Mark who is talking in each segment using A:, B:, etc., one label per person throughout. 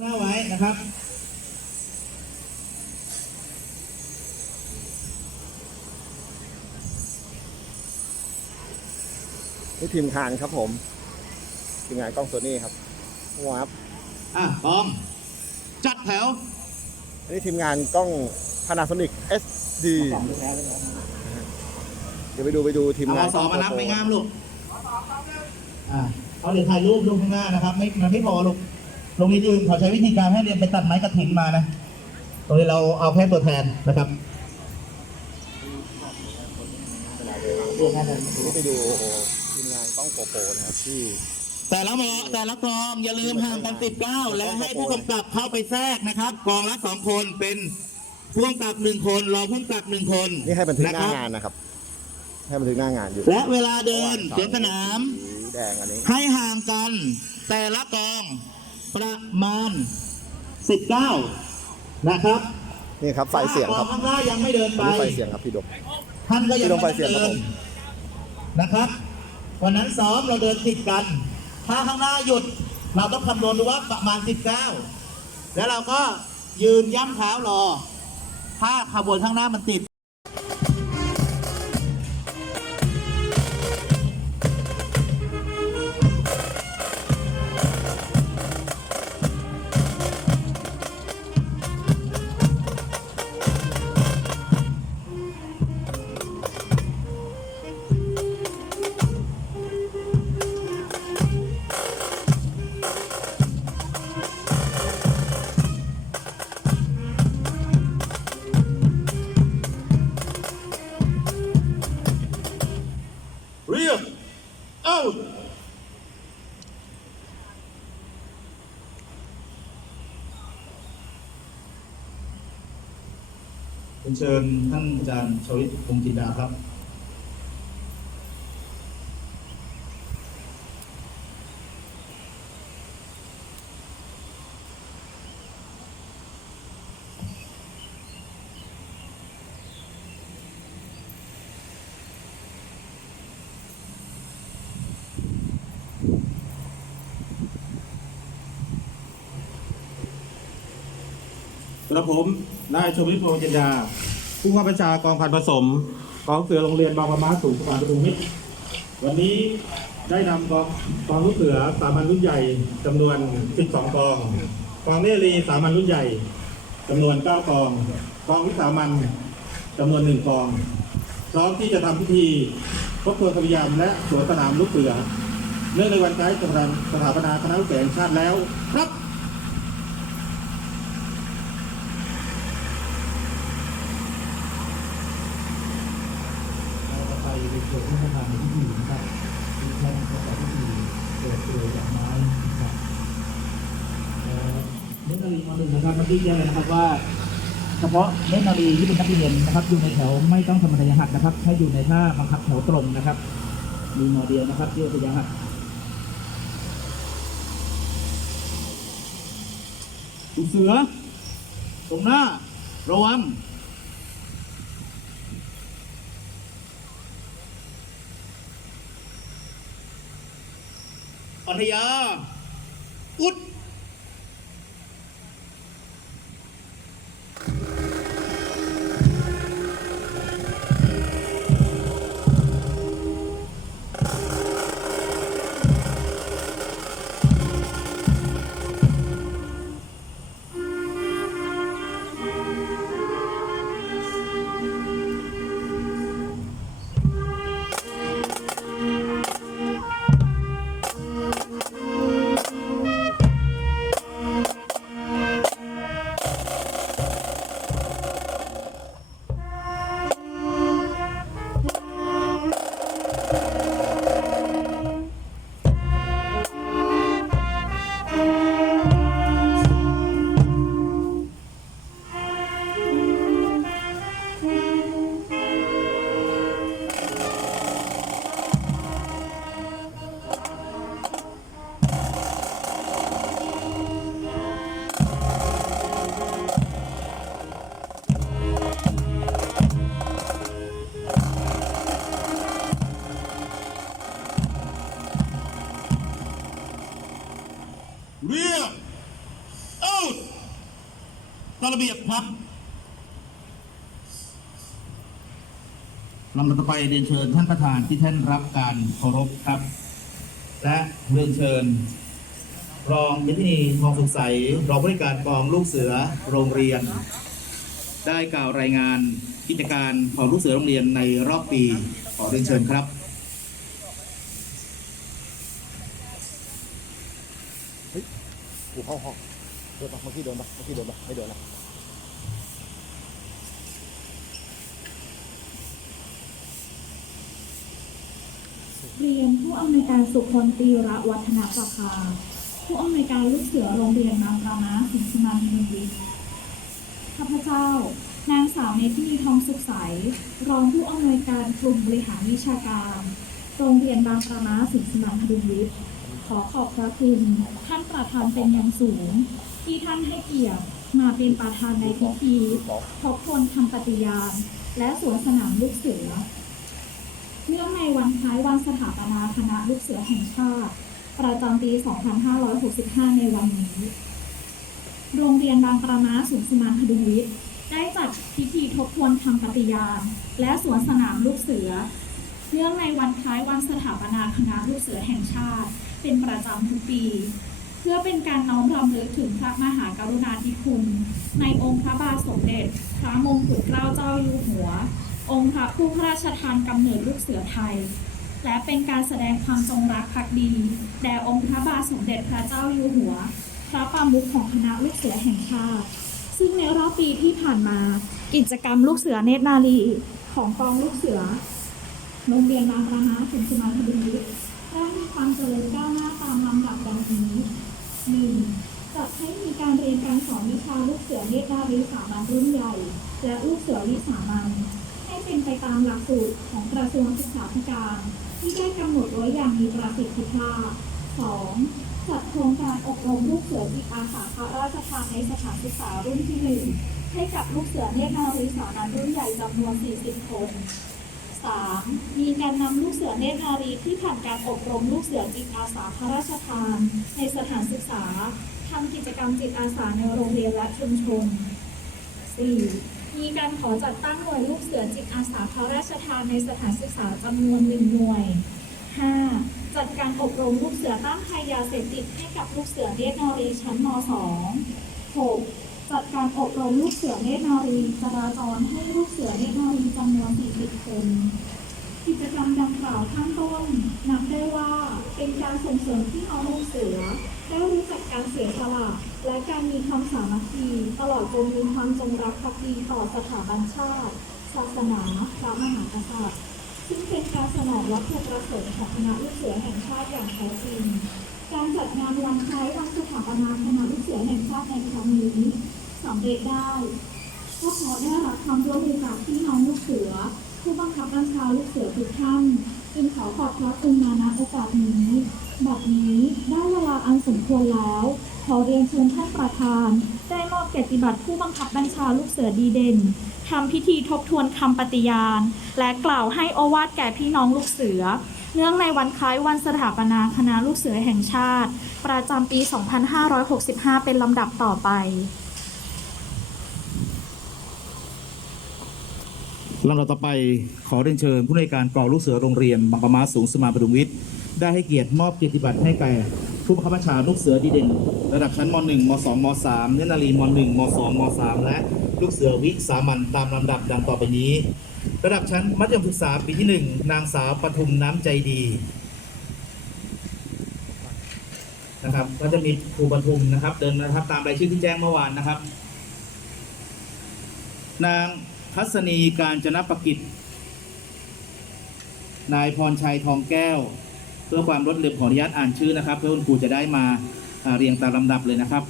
A: หน้าไว้นะครับ
B: นี่ทีมงานครับผม ทีมงานกล้องโซนี่ครับวับ
A: อะกองจัดแถว
B: อันนี้ทีมงานกล้อง Panasonic SD เดี๋ยวไปดูไปดูทีม
A: เอา
B: งาน
A: อสอมานับ
B: กล้
A: ไม่
B: โปร
A: งามลูกอ่าเอาเดี๋ยวถ่ายรูปลงข้างหน้านะครับ ไม่มันไม่พอลูก โรงเรียนอื่นเขาใช้วิธีการให้เรียนไปตัดไม้กระถินมานะตรงนี้เราเอาแค่ตัวแทนนะครับเรียนงานเลย
B: นี่ไปดูทีมงานกล้องโกโปรนะครับที่
A: แต่ละหมอแต่ละกองอย่าลืมห่างกันสิบเก้าและให้ผู้กำกับเข้าไปแทรกนะครับ กองละสองคนเป็นผู้กำกับหนึ่งคนรองผู้กำกับหนึ่งคน
B: นี่ให้บันทึกหะน้า
A: ครับ
B: งานนะครับ ให้บันทึกหน้างานอยู่
A: และเวลาเดินสวนสนาม
B: สีแดงอันนี้
A: ให้ห่างกัน แต่ละกอง ประมาณ 19 นะครับ
B: นี่ครับไฟเสียงครับ
A: ถ้ากองข้างหน้ายังไม่เดิน
B: อั
A: ไป
B: นนี้ไฟเสียงครับพี่ดม
A: ท่านก็ยัง
B: พี่ลงไฟ
A: ไม่
B: เสียงครับ
A: เดิ
B: ผ
A: น
B: ม
A: นะครับ วันนั้นซ้อมเราเดินติดกัน ถ้าข้างหน้าหยุด เราต้องคำนวณดูว่าประมาณ 19 แล้วเราก็ยืนย่ำเท้ารอ ถ้าขบวนข้างหน้ามันติด
C: เชิ
A: ญท่านอาจารย์ชวิตคงจินดาครับ
C: กระผม นายชวิทย์พงจินดา ผู้ว่าประชากองพันผสมกองเสือโรงเรียนบางประมาสูงสมานปทุมมิตรวันนี้ได้นำกองกองลูกเสือสามัญรุ่นใหญ่จำนวน 12 กอง กองเนรีสามัญรุ่นใหญ่จำนวน 9 กอง กองวิสามัญจำนวน 1 กองพร้อมที่จะทำพิธีทบทวนคำพยามและสวนสนามลูกเสือ เนื่องในวันคล้ายสถาสถาปนาคณะลูกเสือแห่งชาติแล้วครับ
A: เราจะไปเป็นส่วนที่ประธานในพิธีนะครับมีแท่นประกอบพิธีเปิดตัวจากไม้นะครับเอ่อเนตรนารีมา หนึ่งนะครับเมื่อกี้แจ้งเลยนะครับว่า เฉพาะเนตรนารีที่เป็นนักเรียนนะครับ อยู่ในแถวไม่ต้องทำมัธยหัดนะครับให้อยู่ในท่าบังคับแถวตรงนะครับ มีหมอเดียวนะครับที่มัธยหัดลูกเสือ ตรงหน้า ระวังปัทยาอุดำดับต่อไปเรียนเชิญท่านประธานที่ท่านรับการเคารพครับ และเรียนเชิญ รองยธินีทองสุขใสรองผู้ริการกองลูกเสือโรงเรียน ได้กล่าวรายงานกิจการของลูกเสือโรงเรียนในรอบปีขอเรียนเชิญครับ
B: กูเข้าห้องเดินปะเมื่อกี้เดินปะเมื่อกี้เดินปะไม่เดินละ
D: เรียนผู้อำนวยการสุพลตีระวัฒนประภาผู้อำนวยการลูกเสือโรงเรียนนางรามาสิงสมานมิวิทย์ข้าพเจ้านางสาวเนตินีทองสุขใส รองผู้อำนวยการกลุ่มบริหารวิชาการ โรงเรียนบางประมาสิงสมานมิวิทย์ขอขอบพระคุณท่านประธานเป็นอย่างสูง ที่ท่านให้เกียรติมาเป็นประธานในพิธีทบทวนคำปฏิญาณ และสวนสนามลูกเสือ เนื่องในวันคล้ายวันสถาปนาคณะลูกเสือแห่งชาติ ประจำปี 2565 ในวันนี้ โรงเรียนบางประมาสูงสมานพดุงวิทย์ได้จัดพิธีทบทวนคำปฏิญาณ และสวนสนามลูกเสือ เนื่องในวันคล้ายวันสถาปนาคณะลูกเสือแห่งชาติ เป็นประจำทุกปี เพื่อเป็นการน้อมรำลึกถึงพระมหากรุณาธิคุณ ในองค์พระบาทสมเด็จ พระมงกุฎเกล้าเจ้าอยู่หัว องค์พระผู้พระราชทานกำเนิดลูกเสือไทย และเป็นการแสดงความจงรักภักดีแด่องค์พระบาทสมเด็จพระเจ้าอยู่หัว พระประมุขของคณะลูกเสือแห่งชาติ ซึ่งในรอบปีที่ผ่านมา กิจกรรมลูกเสือเนตรนารีของกองลูกเสือโรงเรียนบางระมาสิงห์สมาธิบุรีได้มีความเจริญก้าวหน้าตามลำดับดังนี้หนึ่งจัดให้มีการเรียนการสอนวิชาลูกเสือเนตรนารีสามัญรุ่นใหญ่ และลูกเสือวิสามัญ เป็นไปตามหลักสูตรของกระทรวงศึกษาธิการ ที่ได้กำหนดไว้อย่างมีประสิทธิภาพ 2. จัดโครงการอบรมลูกเสือจิตอาสาพระราชทานในสถานศึกษารุ่นที่หนึ่งให้กับลูกเสือเนตรนารีสามัญรุ่นใหญ่จำนวน 40 คน 3. มีการนำลูกเสือเนตรนารีที่ผ่านการอบรมลูกเสือจิตอาสาพระราชทาน ในสถานศึกษาทำกิจกรรมจิตอาสาในโรงเรียนและชุมชน 4. มีการขอจัดตั้งหน่วยลูกเสือจิตอาสาพระราชทานในสถานศึกษาจำนวนหนึ่งหน่วย 5. จัดการอบรมลูกเสือต้านภัยยาเสพติดให้กับลูกเสือเนตรนารีชั้นม .2 6. จัดการอบรมลูกเสือเนตรนารีจราจรให้ลูกเสือเนตรนารีจำนวน 40 คน กิจกรรมดังกล่าวข้างต้นนับได้ว่าเป็นการส่งเสริมที่น้องลูกเสือ ได้รู้จักการเสียสละและการมีความสามัคคีตลอดจนมีความจงรักภักดีต่อสถาบันชาติ ศาสนาพระมหากษัตริย์ซึ่งเป็นการสนองวัตถุประสงค์ของคณะลูกเสือแห่งชาติอย่างแท้จริง การจัดงานวันคล้ายวันสถาปนาคณะลูกเสือแห่งชาติในครั้งนี้สำเร็จได้ก็เพราะได้รับความร่วมมือจากพี่น้องลูกเสือ ผู้บังคับบัญชาลูกเสือทุกท่าน จึงขอขอบพระคุณมาณโอกาสนี้ บัดนี้ได้เวลาอันสมควรแล้ว ขอเรียนเชิญท่านประธาน ได้มอบเกียรติบัตรผู้บังคับบัญชาลูกเสือดีเด่นทำพิธีทบทวนคำปฏิญาณ และกล่าวให้โอวาทแก่พี่น้องลูกเสือ เนื่องในวันคล้ายวันสถาปนาคณะลูกเสือแห่งชาติ ประจำปี 2565 เป็นลำดับต่อไป
A: ลำดับต่อไปขอเรียนเชิญผู้ในวยการกองลูกเสือโรงเรียนบางประมาสูงสมานประดุงวิทย์ได้ให้เกียรติมอบเกียรติบัตรให้แก่ผู้บังคับบัญชาลูกเสือดีเด่น ระดับชั้นม .1 ม .2 ม .3 เนตรนารีม .1 ม .2 ม .3 และลูกเสือวิสามันตามลำดับดังต่อไปนี้ ระดับชั้นมัธยมศึกษาปีที่ 1 นางสาวปทุมน้ำใจดีนะครับก็จะมีครูปทุมนะครับ เดินนะครับ ตามรายชื่อที่แจ้งเมื่อวานนะครับ นาง ทัศนีการจนประกิจ นายพรชัยทองแก้ว เพื่อความรวดเร็วขออนุญาตอ่านชื่อนะครับ เพื่อคุณครูจะได้มาเรียงตามลำดับเลยนะครับ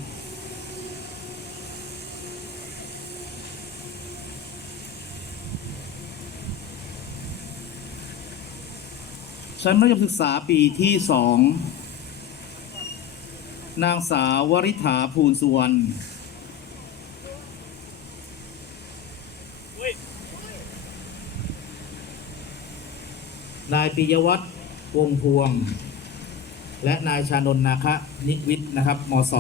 A: ชั้นมัธยมศึกษาปีที่สองนางสาววริษฐาภูลสุวรรณ นายปิยวัฒน์วงพวง และนายชานนท์นาคะนิวิทย์นะครับม .2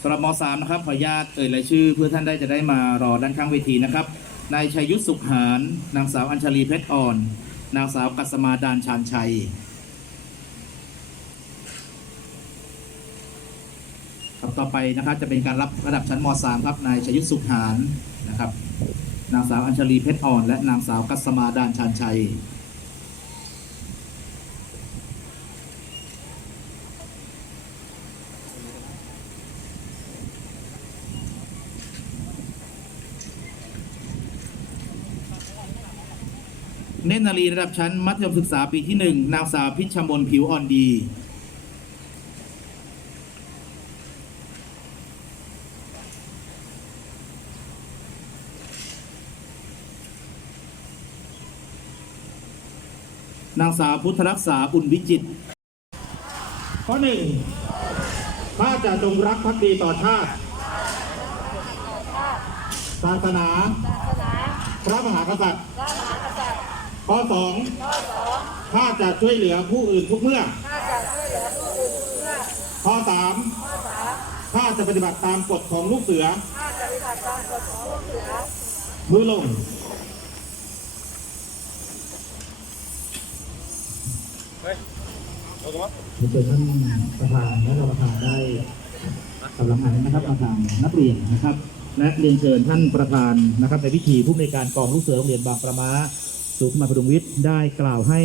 A: สำหรับม .3 นะครับขออนุญาตเอ่ยรายชื่อ เพื่อท่านได้จะได้มารอด้านข้างเวทีนะครับนายชัยยุทธสุขหารนางสาวอัญชลีเพชรอ่อน นางสาวกัสมาดานชานชัยครับต่อไปนะครับจะเป็นการรับระดับชั้นม .3 ครับนายชยุทธสุขหารนะครับ นางสาวอัญชลีเพชรอ่อน และนางสาวกัสมาดานชานชัย เนตรนารีระดับชั้นมัธยมศึกษาปีที่ 1 นางสาวพิชมนผิวอ่อนดี นางสาวพุทธรักษาอุ่นวิจิตร
C: ข้อหนึ่งข้าจะจงรักภักดีต่อชาติ ศาสนา พระมหากษัตริย์ ข้อสองข้าจะช่วยเหลือผู้อื่นทุกเมื่อ ข้อสามข้าจะปฏิบัติตามกฎของลูกเสือมือลง
A: เชิญท่านประธานและรองประธานได้กำลังงานนะครับประธานนักเรียนนะครับ และเรียนเชิญท่านประธานนะครับ ในพิธีผู้ในการกองลูกเสือโรงเรียนบางประมาสุขมาพดุงวิทย์ได้กล่าวให้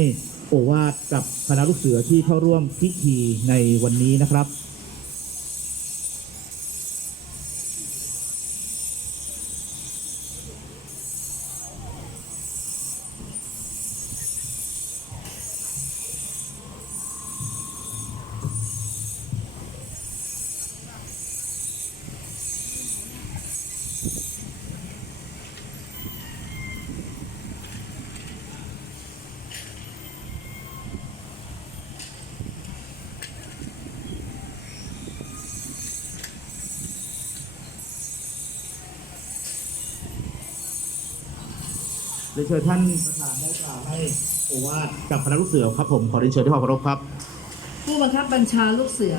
A: โอวาทกับคณะลูกเสือที่เข้าร่วมพิธีในวันนี้นะครับ เรียนเชิญท่านประธานได้กล่าวให้โอวาทกับคณะลูกเสือครับผมขอเรียนเชิญด้วยความเคารพครับ
E: ผู้บังคับบัญชาลูกเสือ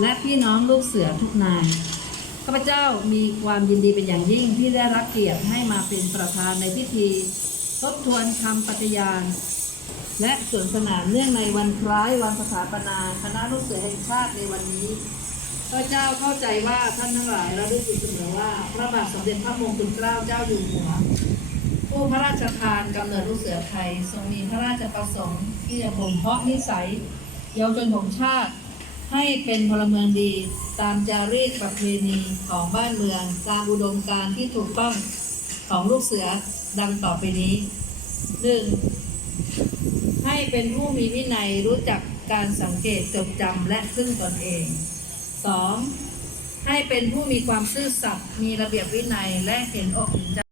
E: และพี่น้องลูกเสือทุกนายข้าพเจ้ามีความยินดีเป็นอย่างยิ่งที่ได้รับเกียรติให้มาเป็นประธานในพิธีทบทวนคำปฏิญาณ และสวนสนามเนื่องในวันคล้ายวันสถาปนาคณะลูกเสือแห่งชาติในวันนี้ข้าพเจ้าเข้าใจว่าท่านทั้งหลายระลึกอยู่เสมอว่า พระบาทสมเด็จพระมงกุฎเกล้าเจ้าอยู่หัว ผู้พระราชทานกำเนิดลูกเสือไทย ทรงมีพระราชประสงค์ที่จะบ่มเพาะนิสัย เยาวชนของชาติ ให้เป็นพลเมืองดีตามจารีตประเพณีของบ้านเมือง ตามอุดมการที่ถูกต้องของลูกเสือดังต่อไปนี้หนึ่งให้เป็นผู้มีวินัยรู้จักการสังเกตจดจำและพึ่งตนเองสองให้เป็นผู้มีความซื่อสัตย์มีระเบียบวินัยและเห็นอกเห็นใจ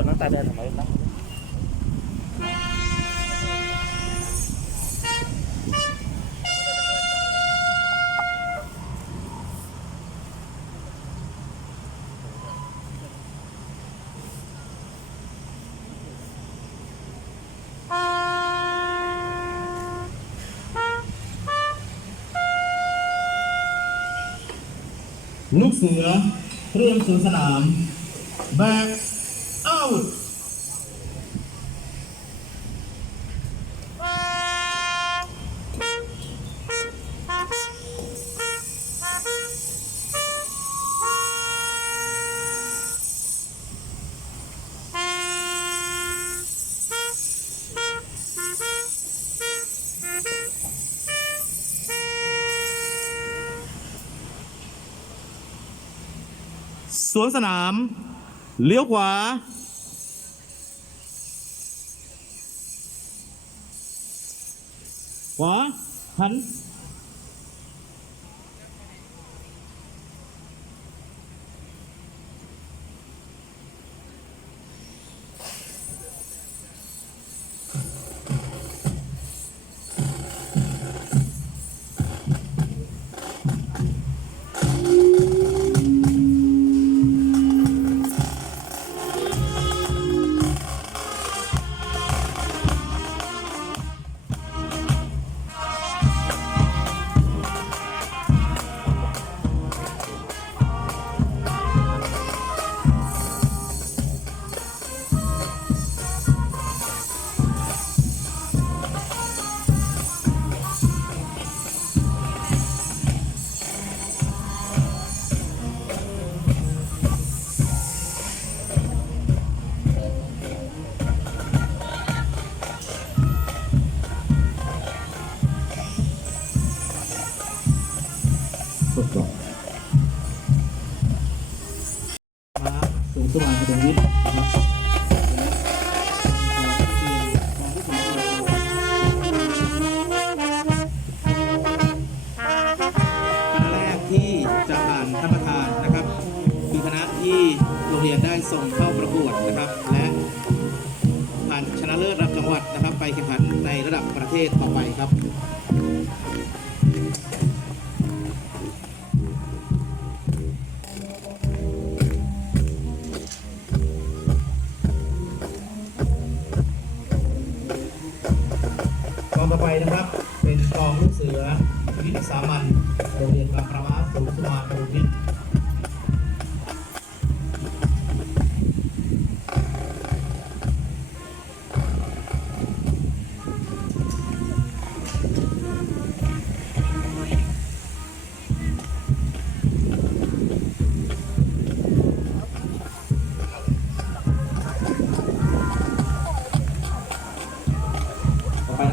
B: แล้วเรานั่งตาแดงทำไมครับ
A: ลูกเสือเครื่องสวนสนาม back out สวนสนาม เลี้ยวขวา ขวาหัน ส่งเข้าประกวดนะครับ และผ่านชนะเลิศระดับจังหวัดนะครับ ไปแข่งขันในระดับประเทศต่อไปครับ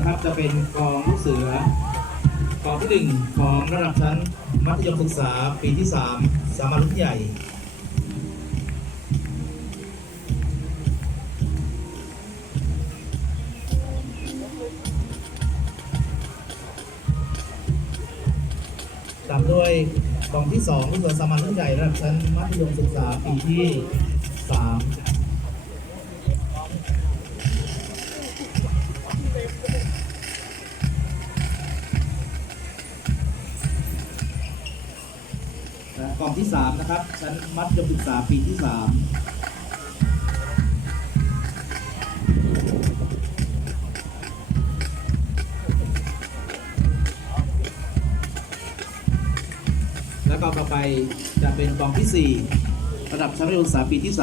A: ครับจะเป็นกองลูกเสือกองที่หนึ่งของระดับชั้นมัธยมศึกษาปีที่ 3 สามาญรุ่นใหญ่ตามด้วยกองที่2ลูกเสือสามัญรุ่นใหญ่ระดับชั้นมัธยมศึกษาปีที่ 3 นะครับชั้นมัธยมศึกษาปีที่3แล้วก็ต่อไปจะเป็นกองที่ 4 ระดับชั้นมัธยมศึกษาปีที่ 3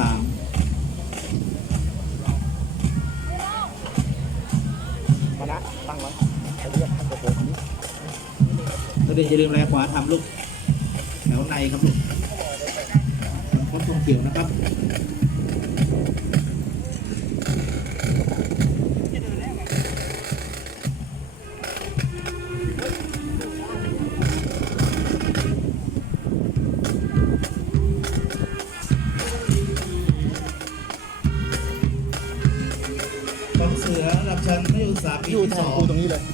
B: มานะตั้งไว้เรียกท่านโกโก้คนนี้
A: นักเรียนอย่าลืมแลขวาทำลูกแถวในครับลูก เขียวนะครับกองเสือระดับชั้นมัธยมศึกษาปี
B: อยู่
A: ที่
B: แท
A: ส
B: น
A: อง
B: ครูตรงนี้เลย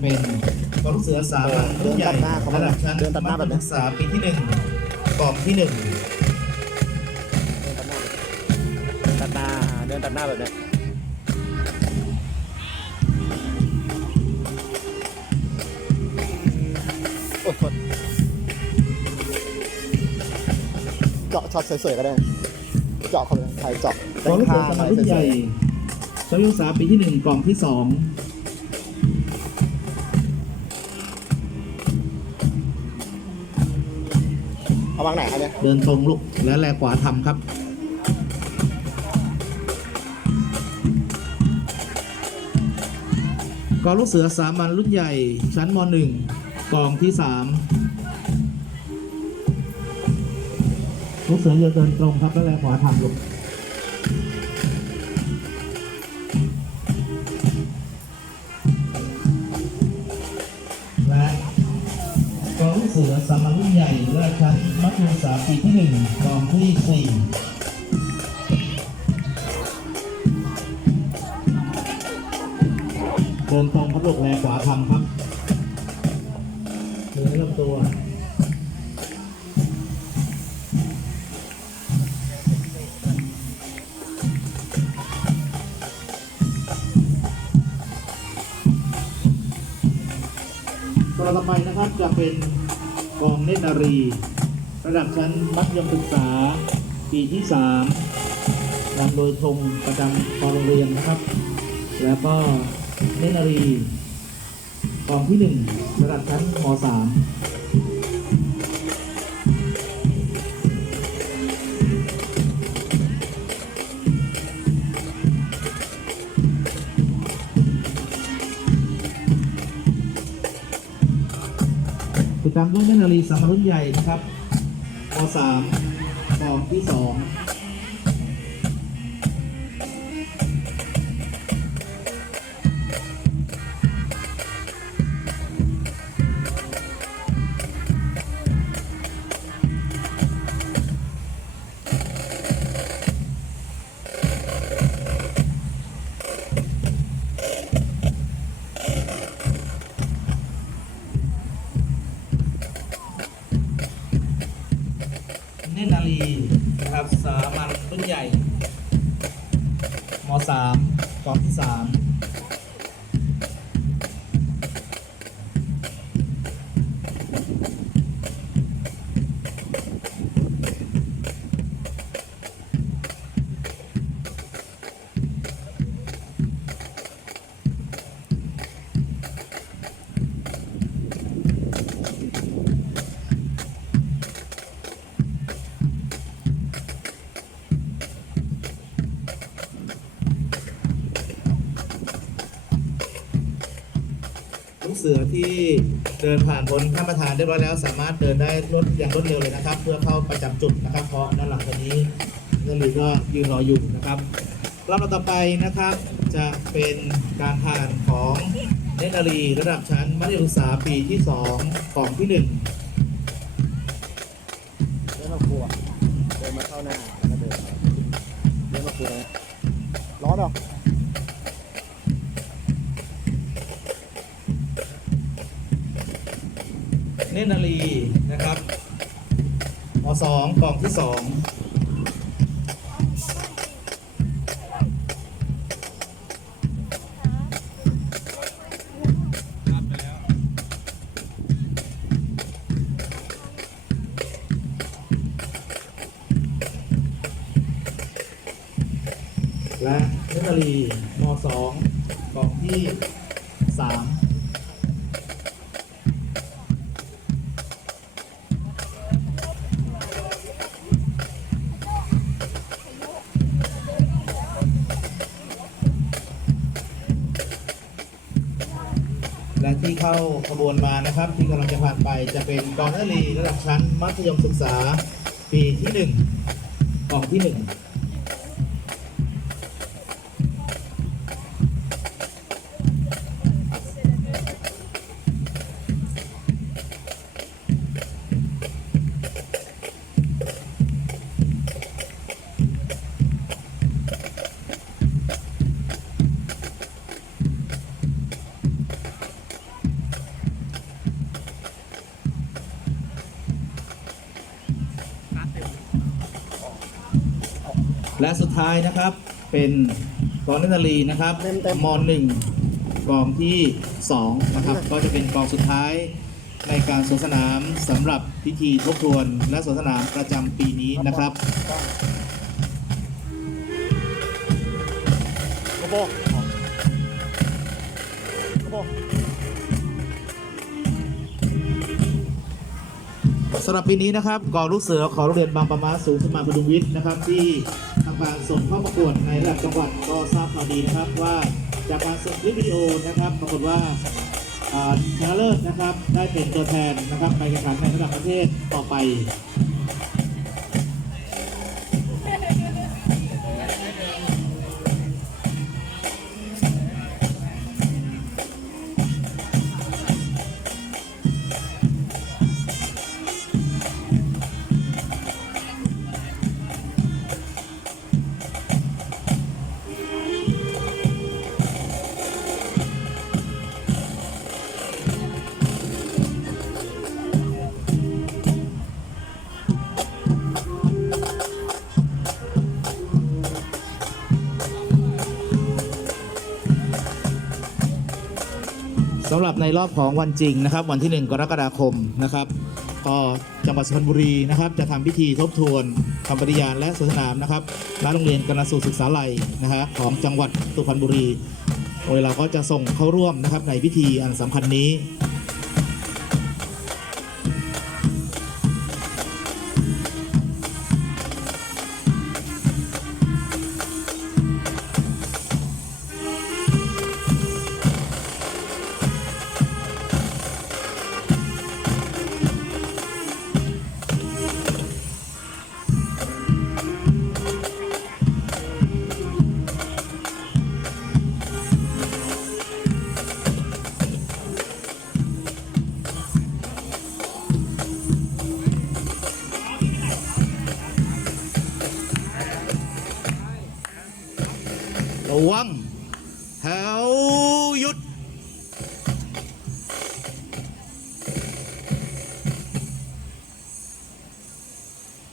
A: เป็น
B: ก
A: อง
B: ลู
A: กเสือสามัญรุ่นใหญ่
B: เดินตัดหน้าเขามา
A: ระดับชั้น
B: เดินตัดหน้าแบบนี้
A: มัธยมศึกษาปีที่หนึ่งกองที่หนึ่ง
B: เดินตัดหน้าเดินตัดหน้าแบบเนี้ยโอ้ยโทษเจาะช็อตสวยๆก็ได้ เจาะเขาเลยถ่ายเจาะ
A: กองลูกเสือสามัญรุ่นใหญ่ชั้นมัธยมศึกษาปีที่หนึ่งกองที่สอง
B: เอาวางไหนครับเนี่ย
A: เดินตรงลูกและแลขวาทำครับกองลูกเสือสามัญรุ่นใหญ่ชั้นมหนึ่งกองที่สามลูกเสือจะเดินตรงครับและแลขวาทำลูก นใหญ่ระดับ มัธยมศึกษาปีที่หนึ่งกองที่สี่เดินตรงพัดลกแลขวาทำครับ รี ระดับชั้นมัธยมศึกษา ปีที่3นำโดยธงประจำกอโรงเรียนนะครับ แล้วก็เนนารีกองที่ 1 ระดับชั้นม .3 ติดตามด้วยเนตรนารีสามรุ่นใหญ่นะครับป .3 ปที่ 2 นาลีนะครับสามัญรุ่นใหญ่ม .3 กองที่ 3 ที่เดินผ่านบนข้ามประธานเรียบร้อยแล้ว สามารถเดินได้รวดอย่างรวดเร็วเลยนะครับ เพื่อเข้าประจำจุดนะครับ เพราะด้านหลังตอนนี้นักเรียนก็ยืนรออยู่นะครับลำดับต่อไปนะครับ จะเป็นการผ่านของเนตรนารีระดับชั้นมัธยมศึกษาปีที่ 2 ของที่1
B: เดินมาครัวเดินมาเข้าหน้าแล้วก็เดินมาเดินมาครัวนะร้อนเหรอ
A: เนตรนารีนะครับม2กล่องที่ 2 นที่เข้าขบวนมานะครับ ที่กำลังจะผ่านไปจะเป็นกอนเนอรีระดับชั้นมัธยมศึกษาปีที่ 1 อองที่ 1 ท้ายนะครับ เป็นกองนักดนตรีนะครับมหนึ่งกองที่สองนะครับก็จะเป็นกองสุดท้ายในการสวนสนามสำหรับพิธีทบทวน และสวนสนามประจำปีนี้นะครับ
B: กระบอกกระบอก
A: สำหรับปีนี้นะครับกองลูกเสือของโรงเรียนบางประมาสูงสมาคุณดุงวิทย์นะครับที่ มาส่งเข้าประกวดในระดับจังหวัดก็ทราบข่าวดีนะครับว่าจากการส่งคลิปวิดีโอนะครับปรากฏว่าอ่าชนะเลิศนะครับได้เป็นตัวแทนนะครับไปแข่งขันในระดับประเทศต่อไป รับในรอบของวันจริงนะครับ วันที่ 1 กรกฎาคมนะครับก็จังหวัดสุพรรณบุรีนะครับจะทำพิธีทบทวนคำปฏิญาณและสนสนามนะครับณโรงเรียนกนสูตรศึกษาลัยนะฮะของจังหวัดสุพรรณบุรีโดยเราก็จะส่งเข้าร่วมนะครับในพิธีอันสำคัญนี้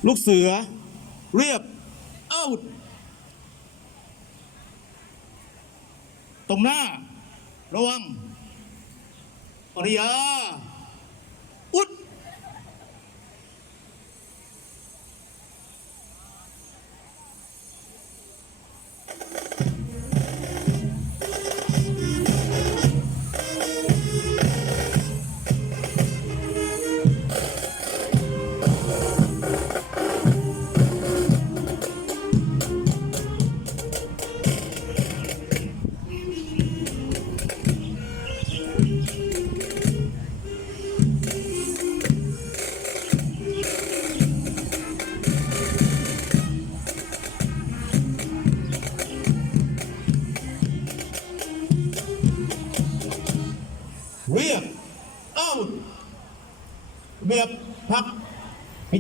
A: ลูกเสือ เรียบเอาตรงหน้า ระวัง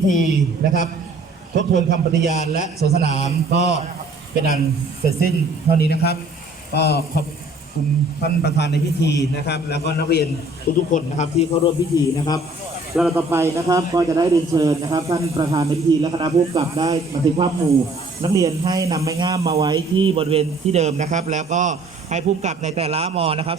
A: ธีนะครับทบทวนคำปฏิญาณและสวนสนามก็เป็นอันเสร็จสิ้นเท่านี้นะครับ ก็ขอบคุณท่านประธานในพิธีนะครับ แล้วก็นักเรียนทุกๆคนนะครับที่เข้าร่วมพิธีนะครับแล้วต่อไปนะครับก็จะได้เรียนเชิญนะครับ ท่านประธานในพิธีและคณะผู้กำกับได้บันทึกภาพหมู่ นักเรียนให้นำไม้งามมาไว้ที่บริเวณที่เดิมนะครับ แล้วก็ให้ผู้กำกับในแต่ละมอนะครับ